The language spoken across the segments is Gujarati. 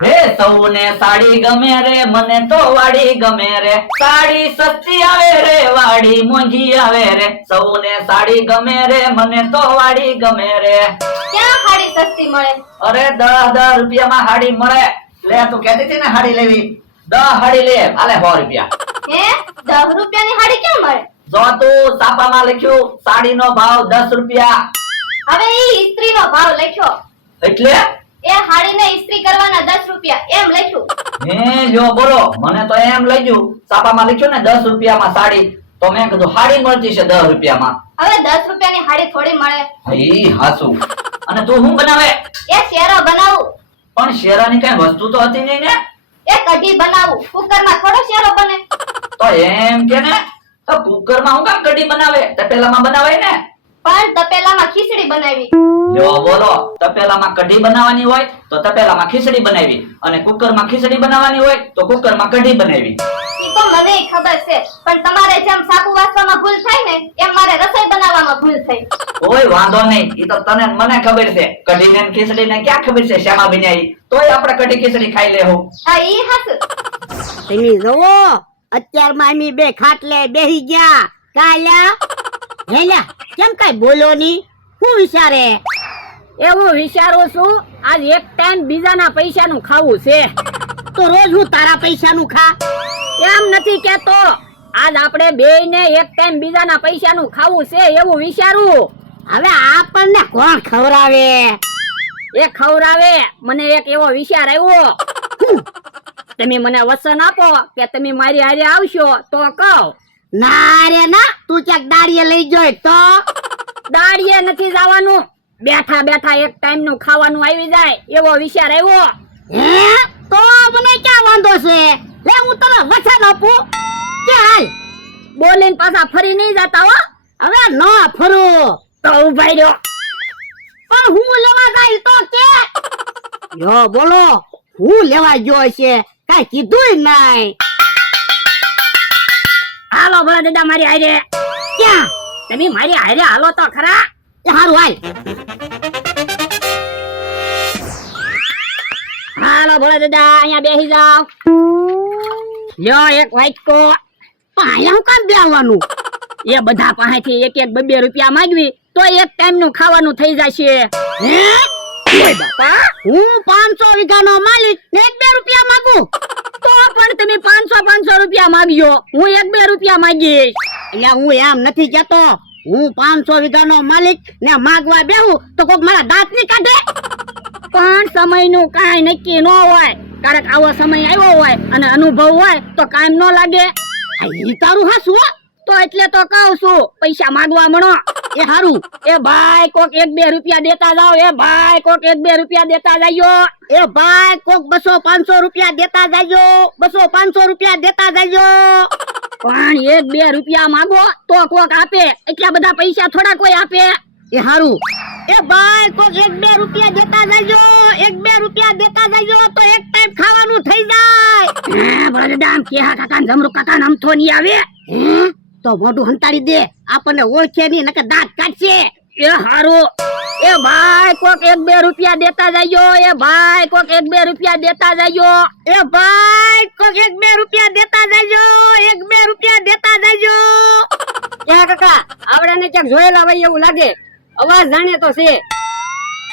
હે સૌને સાડી ગમે રે મને તો વાડી ગમે રે સાડી સસ્તી આવે રે વાડી મોંઘી આવે રે સૌને સાડી ગમે રે મને તો વાડી ગમે રે ક્યાં સાડી સસ્તી મળે? અરે 10 રૂપિયામાં હાડી મળે લે તું કહેતી હતી ને હાડી લેવી 10 હાડી લે આલે 100 રૂપિયા હે 10 રૂપિયાની સાડી ક્યાં મળે? જો તું છાપામાં લખ્યું સાડીનો ભાવ 10 રૂપિયા હવે ઈ ઇસ્ત્રીનો ભાવ લખ્યો એટલે એ સાડીને ઇસ્ત્રી કરવાના 10 રૂપિયા એમ લખ્યું. હે જો બોલો મને તો એમ લાગ્યું છાપામાં લખ્યું ને 10 રૂપિયામાં સાડી તો મેં કીધું સાડી મળતી છે 10 રૂપિયામાં હવે 10 રૂપિયાની સાડી થોડી મળે. ઈ હાસુ અને તું શું બનાવે? એ શેરો બનાવું. પણ શેરાની કઈ વસ્તુ તો હતી નહીં ને? એ કઢી બનાવું. કુકરમાં થોડો શેરો બને? તો એમ કે ને તો કુકરમાં હું કામ કઢી બનાવે? તપેલામાં બનાવાય ને? પણ તપેલામાં ખીચડી બનાવી. જો બોલો તપેલામાં કઢી બનાવવાની હોય તો તપેલામાં ખીચડી બનાવી અને કુકરમાં ખીચડી બનાવવાની હોય તો કુકરમાં કઢી બનાવી. ઈ તો મને ખબર છે પણ તમારે જેમ સાબુ વાસવામાં ભૂલ થાય ને એમ મારે રસોઈ બનાવવામાં ભૂલ થઈ. કોઈ વાંધો નહીં ઈ તો તને મને ખબર છે કઢી ને ખીચડી ને ક્યાં ખબર છે શામાં બનાવી તોય આપણે કઢી ખીચડી ખાઈ લેવું. હા ઈ હાસ. તમે જોવો અત્યારમાં અમે બે ખાટલે બેહી ગયા કાલ્યા હેલા કેમ કઈ બોલો ની હું વિચારે? એવું વિચારું છું આજ એક ટાઈમ બીજાના પૈસાનું ખાવું છે. તો રોજ હું તારા પૈસાનું ખા? એમ નથી કેતો આજ આપણે બેયને એક ટાઈમ બીજાના પૈસાનું ખાવું છે એવું વિચારું. હવે આપણને કોણ ખવડાવે? એ ખવડાવે મને એક એવો વિચાર આવ્યો. તમે મને વચન આપો કે તમે મારી હારે આવશો તો કહો. ના રે ના તું ક્યાંક દાડીએ લઈ જોય તો? દાડીએ નથી જવાનું બેઠા બેઠા એક ટાઈમ નું ખાવાનું આવી જાય એવો વિચાર આવ્યો. હે તો મને ક્યાં વાંધો છે? લે હું તને વચન આપું કે હાલ બોલીને પાછા ફરી નહીં જતા હો. હવે ન ફરું તો ઉભા રહ્યો. પણ હું લેવા જાય તો કે યો બોલો હું લેવા ગયો છે કઈ કીધું નહીં. હાલો ભલા દાદા મારી હારે. ક્યાં? તમે મારી હારે હાલો તો ખરા. એ હારું હાલ. હાલો ભલા દાદા અહીંયા બેસી જાઓ. લ્યો એક વાટકો. પણ અહીંયા હું કામ બેહવાનું? એ બધા પાસેથી એક એક 2 રૂપિયા માંગવી તો એક ટાઈમ નું ખાવાનું થઈ જશે. હે ઓય બાપા હું 500 વીઘાનો માલિક ને 1-2 રૂપિયા માંગુ તો પણ તમે 500 રૂપિયા માંગ્યો હું 1-2 રૂપિયા માંગીશ. એટલે હું એમ નથી કેતો હું 500 વીઘાનો માલિક ને માંગવા બેહું તો કોક મારા દાંત ની કાઢે. પણ સમયનું કાંઈ નક્કી ન હોય ક્યારેક આવો સમય આવ્યો હોય અને અનુભવ હોય તો કામ ન લાગે. આ ઈ તારું હાસું હો. તો એટલે તો કહું છું પૈસા માંગવા મણો. એ હારું. એ ભાઈ કોક 1-2 રૂપિયા દેતા જાઓ. એ ભાઈ કોક 1-2 રૂપિયા દેતા જાયો. એ ભાઈ કોક 200-500 રૂપિયા દેતા જાજો. 200-500 રૂપિયા દેતા જાજો. પણ 1-2 રૂપિયા માંગો તો કોક આપે. એટલા બધા પૈસા થોડા કોઈ આપે. એ હારું. એ ભાઈ કોક 1-2 રૂપિયા દેતા જાજો. 1-2 રૂપિયા દેતા જાજો તો એક ટાઈમ ખાવાનું થઈ જાય. બળદામ કેહા કાકા જમરૂ કાકા નમથો ની આવે. હે તો મોઢું હંતાડી દે આપણને ઓળખે નહીં નકર દાંત કાઢશે. એ હારું. એ ભાઈ કોક 1-2 રૂપિયા દેતા જાયો. એ ભાઈ કોક 1-2 રૂપિયા દેતા જાયો. એ ભાઈ કોક 1-2 રૂપિયા દેતા જાજો. 1-2 રૂપિયા દેતા જાજો. ક્યાં કાકા આવડાને ક્યાંક જોયેલા હોય એવું લાગે. અવાજ જાણે તો છે.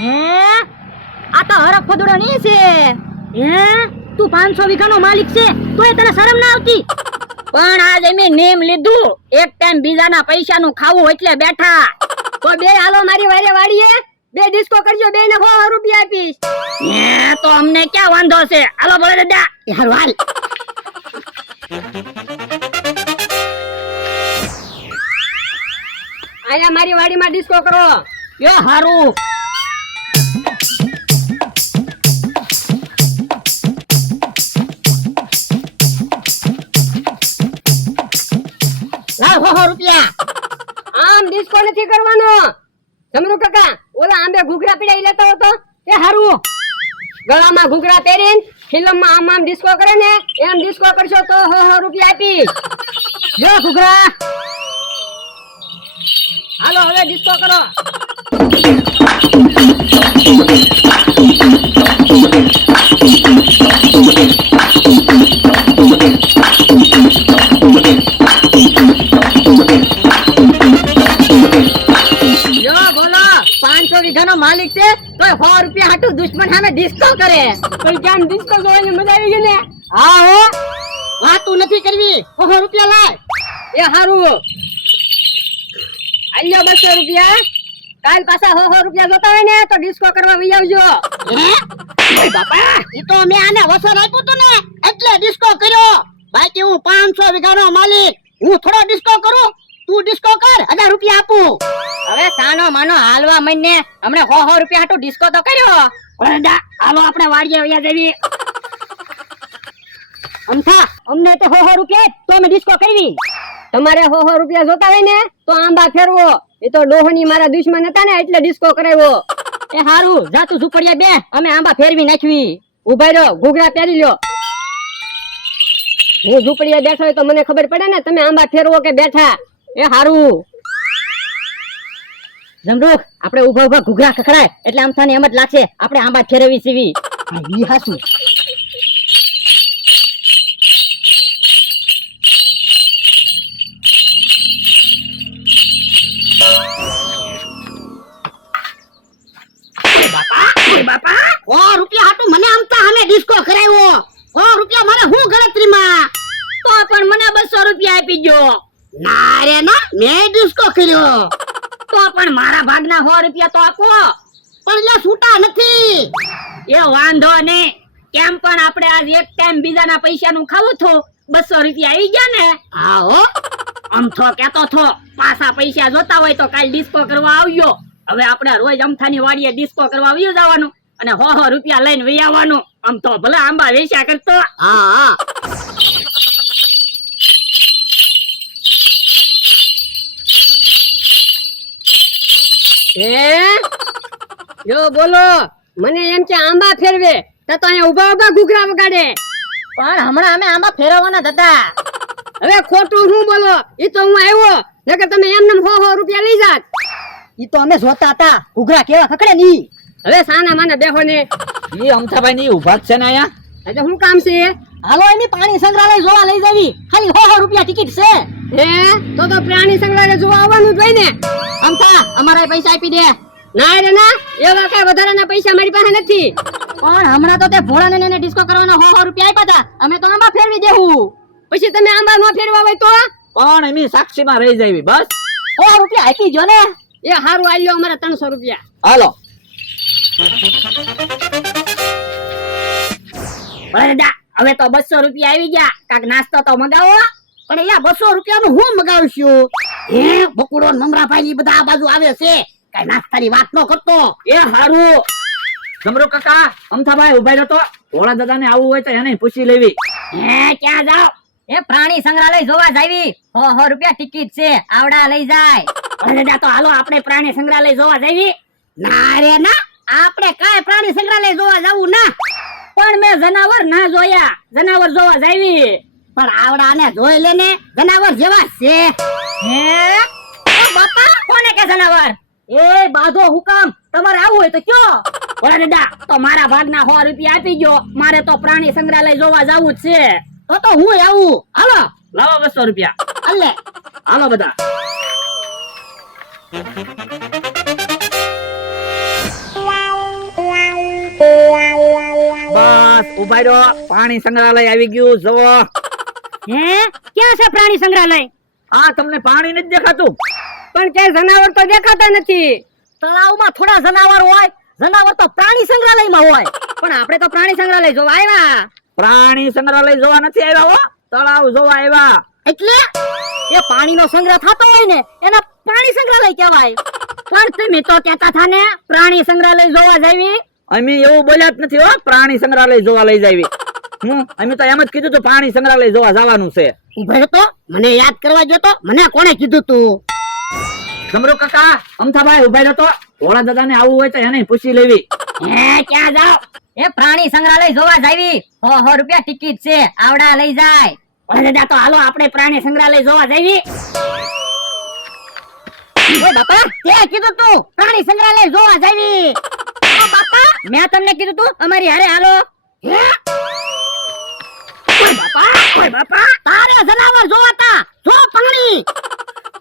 હે આ તો હરફ ફદુડો નહીં છે. હે તું 500 વીઘાનો માલિક છે તોય તને શરમ ના આવતી? પણ આજ અમે નેમ લીધું એક ટાઈમ બીજાના પૈસાનું ખાવું એટલે બેઠા. તો બે હાલો મારી વારે વાડીએ 2 ડિસ્કો કરજો. 2 ને 100 રૂપિયા આપીશ. હે તો અમને ક્યાં વાંધો છે? હાલો ભલે દાદા. એ હારું હાલ. આયા મારી વાડીમાં ડિસ્કો કરો. એ હારું. લાવ 100 રૂપિયા. આમ ડિસ્કો નથી કરવાનો જમરૂ કાકા. ઓલા આંબે ઘૂઘરા પીડાઈ લેતો હતો એ હારું. ગળામાં ઘૂઘરા પહેરીને ફિલ્મમાં આમ આમ ડિસ્કો કરે ને એમ ડિસ્કો કરશો તો 100 રૂપિયા આપીશ. જો ઘૂઘરા હાલો હવે ડિસ્કો કરો. વીઘાનો માલિક છે તો 100 રૂપિયા હાટુ દુશ્મન સામે ડિસ્કો કરે. પણ કેમ ડિસ્કો જોવાની મજા આવી ગઈ ને? હા હો, વાતું નથી કરવી, 100 રૂપિયા લાય. એ હારું આલ્યો 200 રૂપિયા. કાલ પાછા 100 રૂપિયા જોતા હોય ને તો ડિસ્કો કરવા વઈ આવજો. હે ઓય બાપા, ઈ તો મેં આને વસર આપ્યું તું ને એટલે ડિસ્કો કર્યો. બાકી હું 500 વીઘાનો માલિક, હું થોડો ડિસ્કો કરું? તું ડિસ્કો કર, 1000 રૂપિયા આપું. હવે સાનો માનો હાલવા મઈને હમણે 100 રૂપિયા હાટુ ડિસ્કો તો કર્યો. ઓરડા, હાલો આપણે વાડીએ વયા જઈએ. અમથા અમને તે 100 રૂપિયા તો અમે ડિસ્કો કરવી. તમારે 100 રૂપિયા જોતા હોય ને તો આંબા ફેરવો. એ તો ડોહની મારા દુશ્મન હતા ને એટલે ડિસ્કો કરાવ્યો. એ હારું જા તું ઝુંપડીએ બે, અમે આંબા ફેરવી નાખવી. ઉભા રહ્યો, ઘૂઘરા પહેરી લ્યો. હું ઝુંપડીએ બેઠો હોય તો મને ખબર પડે ને તમે આંબા ફેરવો કે બેઠા. એ હારું જમરૂખ, આપણે ઉભા ઉભા ઘૂઘરા ખખડાય એટલે આમથાને એમ જ લાગશે આપણે આંબા ફેરવી સીવી. ઈ હાસુ. બાપા 100 રૂપિયા હાટુ મને આમતા સામે ડિસ્કો કરાવ્યો. 100 રૂપિયા મારે હું ગણતરીમાં? તો પણ મને 200 રૂપિયા આપી ગયો. ના રે ના, મેં ડિસ્કો કર્યો. તો પણ મારા ભાગના 100 રૂપિયા તો આપો. પણ લે છૂટા નથી. એ વાંધો ને, કેમ પણ આપણે આજ એક ટાઈમ બીજાના પૈસાનું ખાવું થો. 200 રૂપિયા આવી ગયા ને. હા હો, આમ થો કેતો થો પાછા પૈસા જોતા હોય તો કાલ ડિસ્કો કરવા આવ્યો. હવે આપણે રોજ અમથાની વાડીએ ડિસ્કો કરવા આવ્યું જવાનું અને 100 રૂપિયા લઈને વઈ આવવાનું. આમ તો ભલે આંબા વેચ્યા કરતો. હા હા. યો બોલો, મને એમ કે આંબા ફેરવે તો અહીંયા ઉભા ઉભા ઘૂઘરા વગાડે. પણ હમણાં અમે આંબા ફેરવવાના જ હતા. હવે ખોટું હું બોલો, ઈ તો હું આવ્યો નકર તમે એમને 100 રૂપિયા લઈ જાત. ઈ તો અમે જોતા હતા ઘૂઘરા કેવા ખખડે ની. હવે સાના માને બેહો ને. ઈ અમથાભાઈ ની ઉભા જ છે ને અહીંયા. એટલે શું કામ છે? હાલો એની પ્રાણી સંગ્રહાલય જોવા લઈ જાવી. ખાલી 100 રૂપિયા ટિકિટ છે. હે તો પ્રાણી સંગ્રહાલય જોવા આવવાનું જ હોય ને. અમથા અમારે પૈસા આપી દે. ના રે ના, એવા કઈ વધારાના પૈસા મારી પાસે નથી. પણ હમણાં તો તે ભોળાને ને ડિસ્કો કરવાનો 100 રૂપિયા આપ્યા હતા. અમે તો આમાં ફેરવી દેવું. પછી તમે આંબા ન ફેરવા હોય તો? પણ એમની સાક્ષીમાં રહી જાવી બસ. 100 રૂપિયા આપી જો ને. એ હારું આલ્યો અમારે 300 રૂપિયા. હાલો. બરાડા, હવે તો 200 રૂપિયા આવી ગયા. કાક નાસ્તો તો મગાવો. પણ યા 200 રૂપિયાનું હું મગાવશું? હે બકુડો મમરાભાઈ ની બધા આ બાજુ આવે છે. કઈ નાસ્તાની વાત ન કરતો. એ હારું. જમરો કાકા, અમથાભાઈ ઉભા રહ્યો તો. ભોળા દાદાને આવવું હોય તો એને પૂછી લેવી. હે ક્યાં જાવ? એ પ્રાણી સંગ્રહાલય જોવા જાવી. 100 રૂપિયા ટિકિટ છે, આવડા લઈ જાય. બરાડા, તો હાલો આપણે પ્રાણી સંગ્રહાલય જોવા જાવી. ના રે ના, આપણે કાંઈ પ્રાણી સંગ્રહાલય જોવા જવું ના. પણ મેં જનાવર ના જોયા. જનાવર જોવા જાવી. પણ આવડાને જોઈ લેને, જનાવર જેવા છે. હે ઓ બાપા, કોને કે જનાવર? એ બાધો હુકમ, તમારે આવું હોય તો કયો. બરાડા, તો મારા ભાગના 100 રૂપિયા આપી ગયો. મારે તો પ્રાણી સંગ્રહાલય જોવા જાવું જ છે. તો હું આવું. હાલો લાવો 200 રૂપિયા. અલે હાલો બધા. બસ ઉભા રહ્યો. પ્રાણી સંગ્રહાલય આવી ગયું. જુઓ. હે ક્યાં છે પ્રાણી સંગ્રહાલય? આ તમને પાણી નથી દેખાતું? પણ કે જનાવર તો દેખાતા નથી. તળાવમાં થોડા જનાવર હોય. જનાવર તો પ્રાણી સંગ્રહાલયમાં હોય. પણ આપણે તો પ્રાણી સંગ્રહાલય જોવા આવ્યા. પ્રાણી સંગ્રહાલય જોવા નથી આવ્યા હો, તળાવ જોવા આવ્યા. એટલે એ પાણીનો સંગ્રહ થતો હોય ને એના પ્રાણી સંગ્રહાલય કહેવાય. પણ તમે તો કહેતા હતા ને પ્રાણી સંગ્રહાલય જોવા જાવી. અમે એવું બોલ્યા જ નથી હો, પ્રાણી સંગ્રહાલય જોવા લઈ જાવી. અમે તો એમ જ કીધું તું પ્રાણી સંગ્રહાલય જોવા જવાનું છે. ઉભા તો મને યાદ કરવા ગયો તો. મને કોણે કીધું તું? જમરો કાકા, અમથાભાઈ ઉભા રહ્યો તો. ભોળા દાદાને આવવું હોય તો એને પૂછી લેવી. હે ક્યાં જાવ? એ પ્રાણી સંગ્રહાલય જોવા જાવી. 100 રૂપિયા ટિકિટ છે, આવડા લઈ જાય. દાદા, તો હાલો આપણે પ્રાણી સંગ્રહાલય જોવા જાવી. ઓય બાપા, તે કીધું તું પ્રાણી સંગ્રહાલય જોવા જાવી. ઓ બાપા, મેં તમને કીધું તું અમારી હારે હાલો. હે ઓય બાપા, તારે જનાવર જોવાતા. જો પાણી.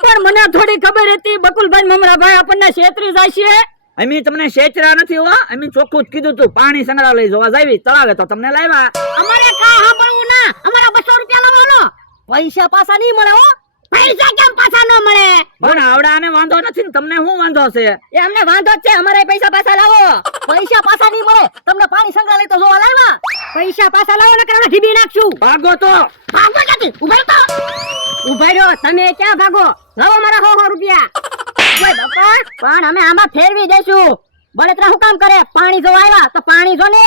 પણ મને થોડી ખબર હતી બકુલભાઈ મમરાભાઈ આપણને છેતરી જશે. અમે તમને શેચરા નથી હો, અમે ચોખ્ખું જ કીધું તું પાણી સંગ્રહાલય જોવા જાવી તળાવે તો તમને લાવ્યા. અમારે કાંઈ સાંભળવું ના, અમારા 200 રૂપિયા લાવો. પૈસા પાછા નહીં મળે હો. પૈસા કેમ પાછા ન મળે? પણ આવડાને વાંધો નથી ને તમને શું વાંધો છે? એ અમને વાંધો જ છે, અમારે પૈસા પાછા લાવો. પૈસા પાછા નહીં મળે, તમને પાણી સંગ્રહાલય તો જોવા લાવ્યા. પૈસા પાછા લાવો નકર અમે ઢીબી નાખશું. ભાગો તો. ભાગો ક્યાંથી? ઉભા રહો તો. ઉભા રહ્યો, તમે ક્યાં ભાગો? લાવો મારા 100 રૂપિયા. ઓય બાપા, પણ અમે આમાં ફેરવી દેશું. બળતરા હું કામ કરે? પાણી જોવા આવ્યા તો પાણી જો ને.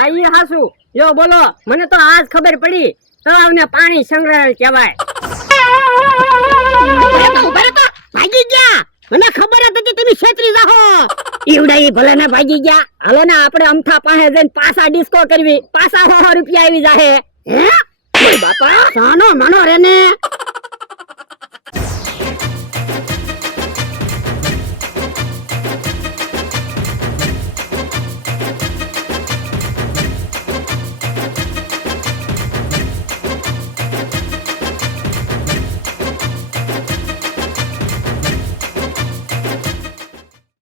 આ ઈ હાસુ. યો બોલો, મને તો આજ ખબર પડી તળાવને પાણી સંગ્રહાલય કહેવાય. ઉભા રહો તો. ભાગી ગયા. મને ખબર જ હતી તમે છેતરી જાહો. ઈવડા ઈ ભલે ને ભાગી ગયા. હાલો ને આપણે અમથા પાસે જઈને પાછા ડિસ્કો કરવી. પાછા 100 રૂપિયા આવી જાહે. હે? ઓય બાપા, સાનો માનો રે ને.